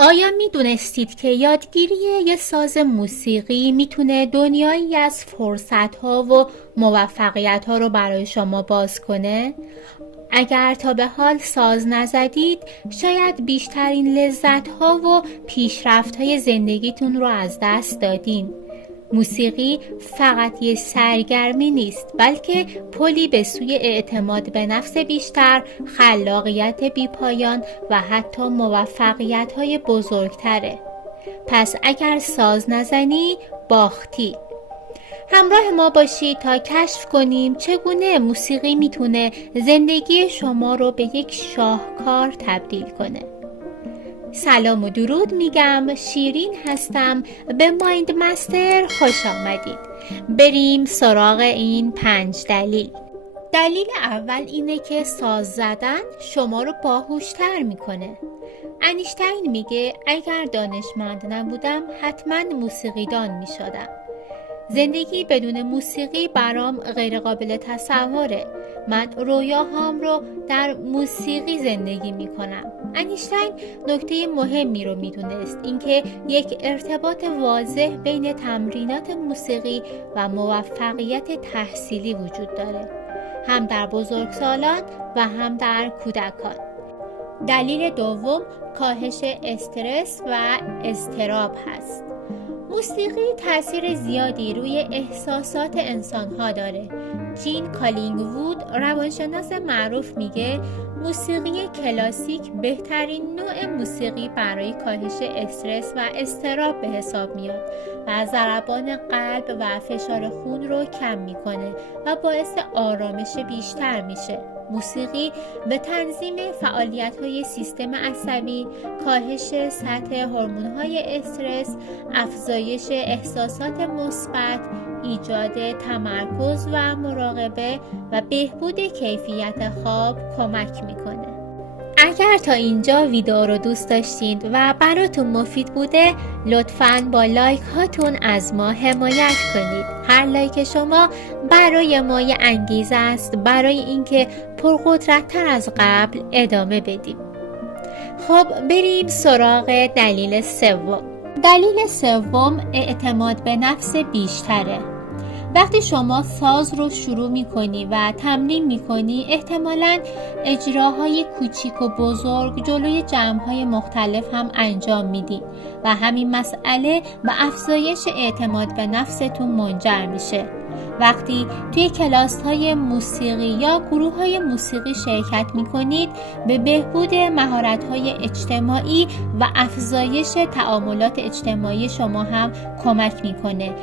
آیا میدونستید که یادگیری یه ساز موسیقی میتونه دنیایی از فرصت‌ها و موفقیت‌ها رو برای شما باز کنه؟ اگر تا به حال ساز نزدید، شاید بیشترین لذت‌ها و پیشرفت‌های زندگیتون رو از دست دادین. موسیقی فقط یه سرگرمی نیست، بلکه پلی به سوی اعتماد به نفس بیشتر، خلاقیت بیپایان و حتی موفقیت‌های بزرگتره. پس اگر ساز نزنی، باختی. همراه ما باشید تا کشف کنیم چگونه موسیقی میتونه زندگی شما رو به یک شاهکار تبدیل کنه. سلام و درود میگم، شیرین هستم. به مایند مستر خوش آمدید. بریم سراغ این 5 دلیل. دلیل اول اینه که ساز زدن شما رو باهوشتر میکنه. انیشتین میگه اگر دانشمند نبودم حتما موسیقیدان میشدم. زندگی بدون موسیقی برام غیر قابل تصوره. من رویاهام رو در موسیقی زندگی می کنم. انیشتین نکته مهمی رو می دونست، اینکه یک ارتباط واضح بین تمرینات موسیقی و موفقیت تحصیلی وجود داره، هم در بزرگسالان و هم در کودکان. دلیل دوم کاهش استرس و اضطراب هست. موسیقی تأثیر زیادی روی احساسات انسان‌ها داره. جین کالینگوود، روانشناس معروف، میگه موسیقی کلاسیک بهترین نوع موسیقی برای کاهش استرس و اضطراب به حساب میاد و ضربان قلب و فشار خون رو کم میکنه و باعث آرامش بیشتر میشه. موسیقی به تنظیم فعالیت‌های سیستم عصبی، کاهش سطح هورمون‌های استرس، افزایش احساسات مثبت، ایجاد تمرکز و مراقبه و بهبود کیفیت خواب کمک می‌کنه. اگر تا اینجا ویدیو رو دوست داشتید و براتون مفید بوده، لطفاً با لایک هاتون از ما حمایت کنید. هر لایک شما برای ما یه انگیزه است برای اینکه پرقدرت‌تر از قبل ادامه بدیم. خب بریم سراغ دلیل سوم. دلیل سوم اعتماد به نفس بیشتره. وقتی شما ساز رو شروع می‌کنی و تمرین می‌کنی، احتمالاً اجراهای کوچیک و بزرگ جلوی جمع‌های مختلف هم انجام میدی و همین مسئله به افزایش اعتماد به نفستون منجر میشه. وقتی توی کلاس‌های موسیقی یا گروه‌های موسیقی شرکت می‌کنید، به بهبود مهارت‌های اجتماعی و افزایش تعاملات اجتماعی شما هم کمک می‌کنه.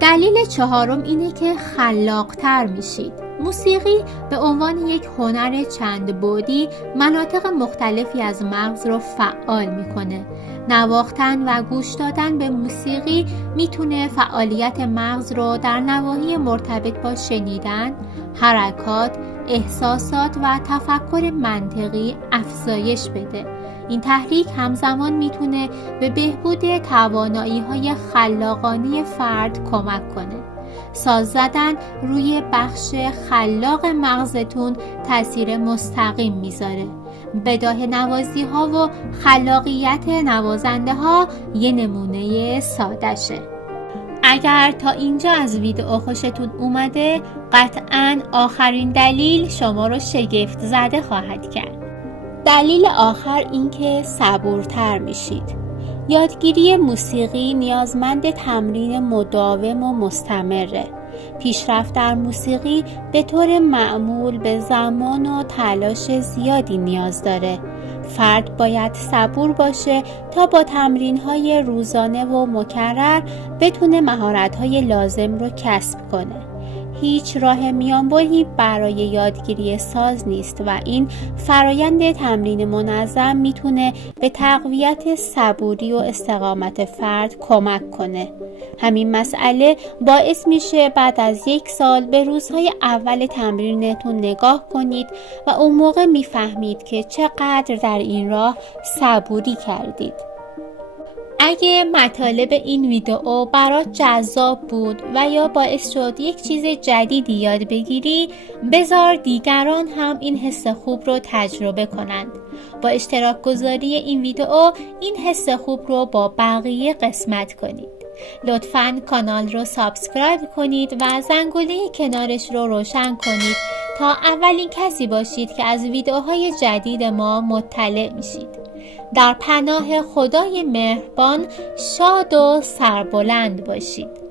دلیل چهارم اینه که خلاق‌تر میشید. موسیقی به عنوان یک هنر چند بعدی مناطق مختلفی از مغز رو فعال میکنه. نواختن و گوش دادن به موسیقی میتونه فعالیت مغز رو در نواحی مرتبط با شنیدن، حرکات، احساسات و تفکر منطقی افزایش بده. این تحریک همزمان میتونه به بهبود توانایی‌های خلاقانه فرد کمک کنه. ساز زدن روی بخش خلاق مغزتون تأثیر مستقیم میذاره. بداهه نوازی ها و خلاقیت نوازنده ها یه نمونه سادشه. اگر تا اینجا از ویدیو خوشتون اومده، قطعاً آخرین دلیل شما رو شگفت زده خواهد کرد. دلیل آخر این که صبورتر میشید. یادگیری موسیقی نیازمند تمرین مداوم و مستمره. پیشرفت در موسیقی به طور معمول به زمان و تلاش زیادی نیاز داره. فرد باید صبور باشه تا با تمرین‌های روزانه و مکرر بتونه مهارت‌های لازم رو کسب کنه. هیچ راه میانبری برای یادگیری ساز نیست و این فرایند تمرین منظم میتونه به تقویت صبوری و استقامت فرد کمک کنه. همین مسئله باعث میشه بعد از 1 سال به روزهای اول تمرینتون نگاه کنید و اون موقع میفهمید که چقدر در این راه صبوری کردید. اگه مطالب این ویدیو برات جذاب بود و یا باعث شد یک چیز جدیدی یاد بگیری، بذار دیگران هم این حس خوب رو تجربه کنند. با اشتراک گذاری این ویدئو این حس خوب رو با بقیه قسمت کنید. لطفاً کانال رو سابسکرایب کنید و زنگوله کنارش رو روشن کنید تا اولین کسی باشید که از ویدئوهای جدید ما مطلع میشید. در پناه خدای مهربان شاد و سربلند باشید.